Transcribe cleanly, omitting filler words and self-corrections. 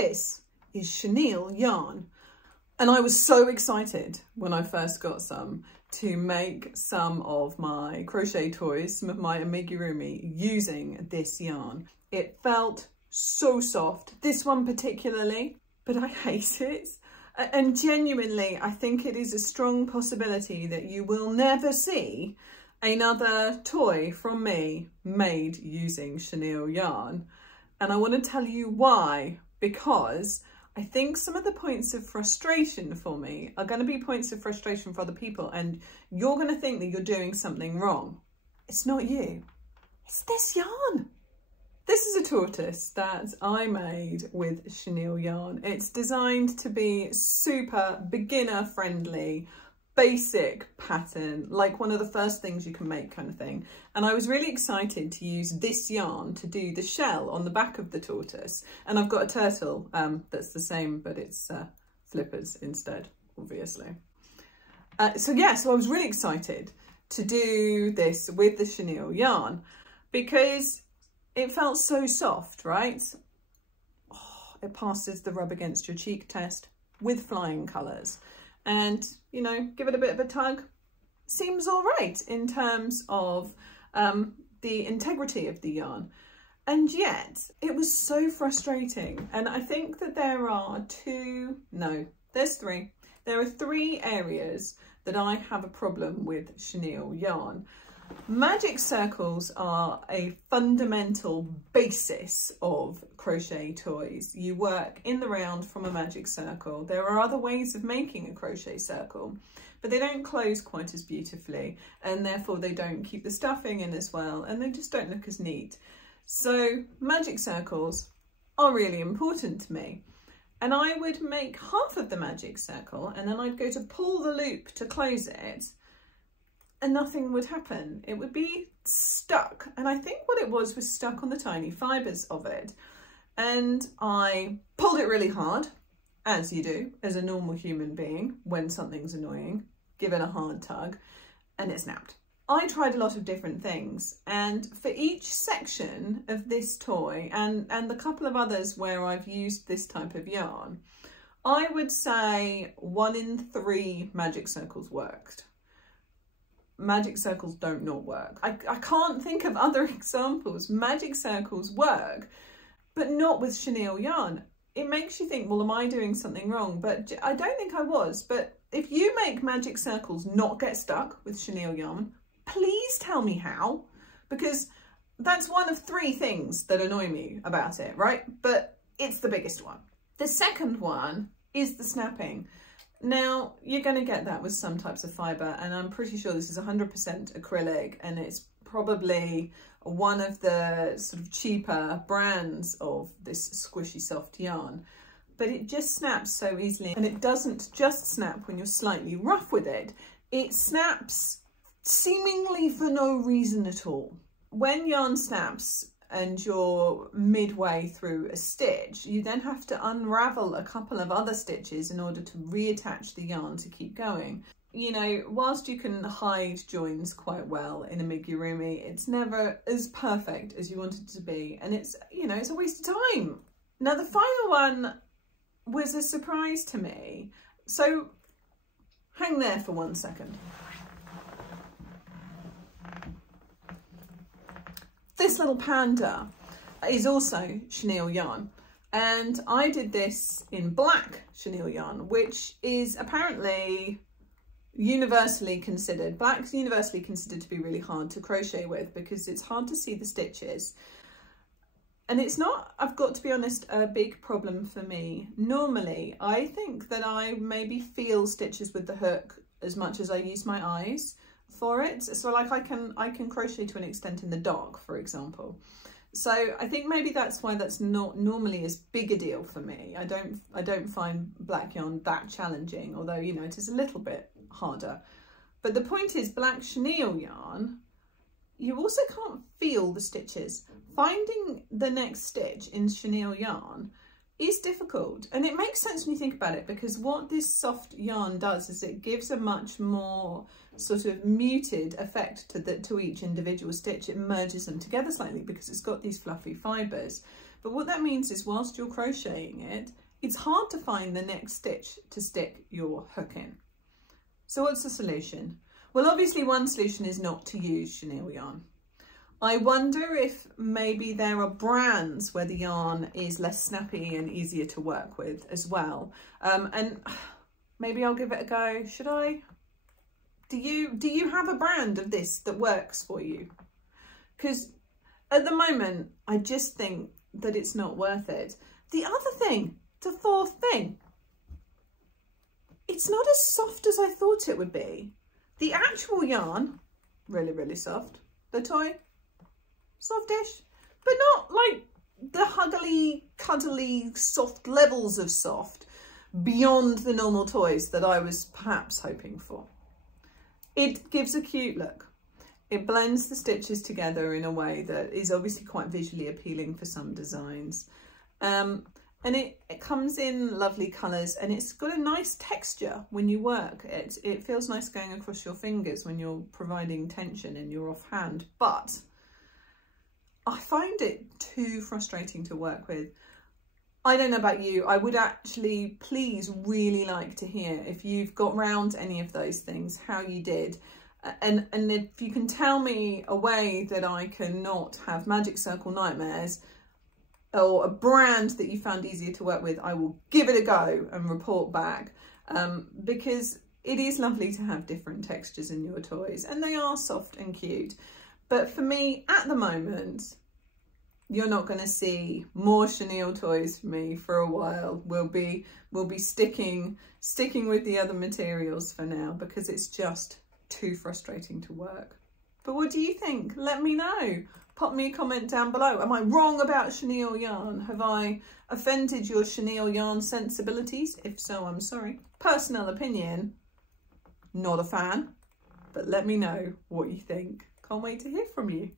this is chenille yarn. And I was so excited when I first got some to make some of my crochet toys, some of my amigurumi, using this yarn. It felt so soft, this one particularly, but I hate it. And genuinely, I think it is a strong possibility that you will never see another toy from me made using chenille yarn. And I want to tell you why, because I think some of the points of frustration for me are going to be points of frustration for other people, and you're going to think that you're doing something wrong. It's not you, it's this yarn. This is a tortoise that I made with chenille yarn. It's designed to be super beginner friendly, basic pattern, like one of the first things you can make kind of thing. And I was really excited to use this yarn to do the shell on the back of the tortoise. And I've got a turtle that's the same, but it's flippers instead, obviously. So I was really excited to do this with the chenille yarn because it felt so soft, right? Oh, it passes the rub against your cheek test with flying colours. And, you know, give it a bit of a tug. Seems all right in terms of the integrity of the yarn. And yet, it was so frustrating. And I think that there are three. There are 3 areas that I have a problem with chenille yarn. Magic circles are a fundamental basis of crochet toys. You work in the round from a magic circle. There are other ways of making a crochet circle, but they don't close quite as beautifully, and therefore they don't keep the stuffing in as well, and they just don't look as neat. So magic circles are really important to me. And I would make half of the magic circle, and then I'd go to pull the loop to close it, and nothing would happen. It would be stuck. And I think what it was stuck on the tiny fibres of it. And I pulled it really hard, as you do, as a normal human being, when something's annoying, give it a hard tug, and it snapped. I tried a lot of different things, and for each section of this toy, and the couple of others where I've used this type of yarn, I would say 1 in 3 magic circles worked. Magic circles don't not work. I can't think of other examples. Magic circles work, but not with chenille yarn. It makes you think, well, am I doing something wrong? But I don't think I was. But if you make magic circles not get stuck with chenille yarn, please tell me how, because that's one of 3 things that annoy me about it, right? But it's the biggest one. The second one is the snapping. Now, you're going to get that with some types of fibre, and I'm pretty sure this is 100% acrylic, and it's probably one of the sort of cheaper brands of this squishy soft yarn. But it just snaps so easily, and it doesn't just snap when you're slightly rough with it. It snaps seemingly for no reason at all. When yarn snaps and you're midway through a stitch, you then have to unravel a couple of other stitches in order to reattach the yarn to keep going. You know, whilst you can hide joins quite well in amigurumi, it's never as perfect as you want it to be, and it's, you know, it's a waste of time. Now the final one was a surprise to me, so hang there for 1 second. This little panda is also chenille yarn, and I did this in black chenille yarn, which is apparently universally considered, black's universally considered to be really hard to crochet with because it's hard to see the stitches. And it's not, I've got to be honest, a big problem for me. Normally, I think that I maybe feel stitches with the hook as much as I use my eyes for it. So like I can crochet to an extent in the dark, for example. So I think maybe that's why that's not normally as big a deal for me. I don't find black yarn that challenging, although, you know, it is a little bit harder. But the point is, black chenille yarn, you also can't feel the stitches. Finding the next stitch in chenille yarn is difficult, and it makes sense when you think about it, because what this soft yarn does is it gives a much more sort of muted effect to each individual stitch. It merges them together slightly because it's got these fluffy fibres. But what that means is whilst you're crocheting it, it's hard to find the next stitch to stick your hook in. So what's the solution? Well, obviously one solution is not to use chenille yarn. I wonder if maybe there are brands where the yarn is less snappy and easier to work with as well. And maybe I'll give it a go. Should I? Do you have a brand of this that works for you? Because at the moment, I just think that it's not worth it. The other thing, the fourth thing, it's not as soft as I thought it would be. The actual yarn, really, really soft. The toy, softish, but not like the huggly, cuddly, soft levels of soft beyond the normal toys that I was perhaps hoping for. It gives a cute look. It blends the stitches together in a way that is obviously quite visually appealing for some designs. And it comes in lovely colours, and it's got a nice texture when you work. It feels nice going across your fingers when you're providing tension in your offhand, but I find it too frustrating to work with. I don't know about you, I would actually please really like to hear if you've got round any of those things, how you did. And if you can tell me a way that I can not have Magic Circle nightmares, or a brand that you found easier to work with, I will give it a go and report back, because it is lovely to have different textures in your toys, and they are soft and cute. But for me, at the moment, you're not going to see more chenille toys from me for a while. We'll be sticking with the other materials for now, because it's just too frustrating to work. But what do you think? Let me know. Pop me a comment down below. Am I wrong about chenille yarn? Have I offended your chenille yarn sensibilities? If so, I'm sorry. Personal opinion, not a fan, but let me know what you think. Can't wait to hear from you.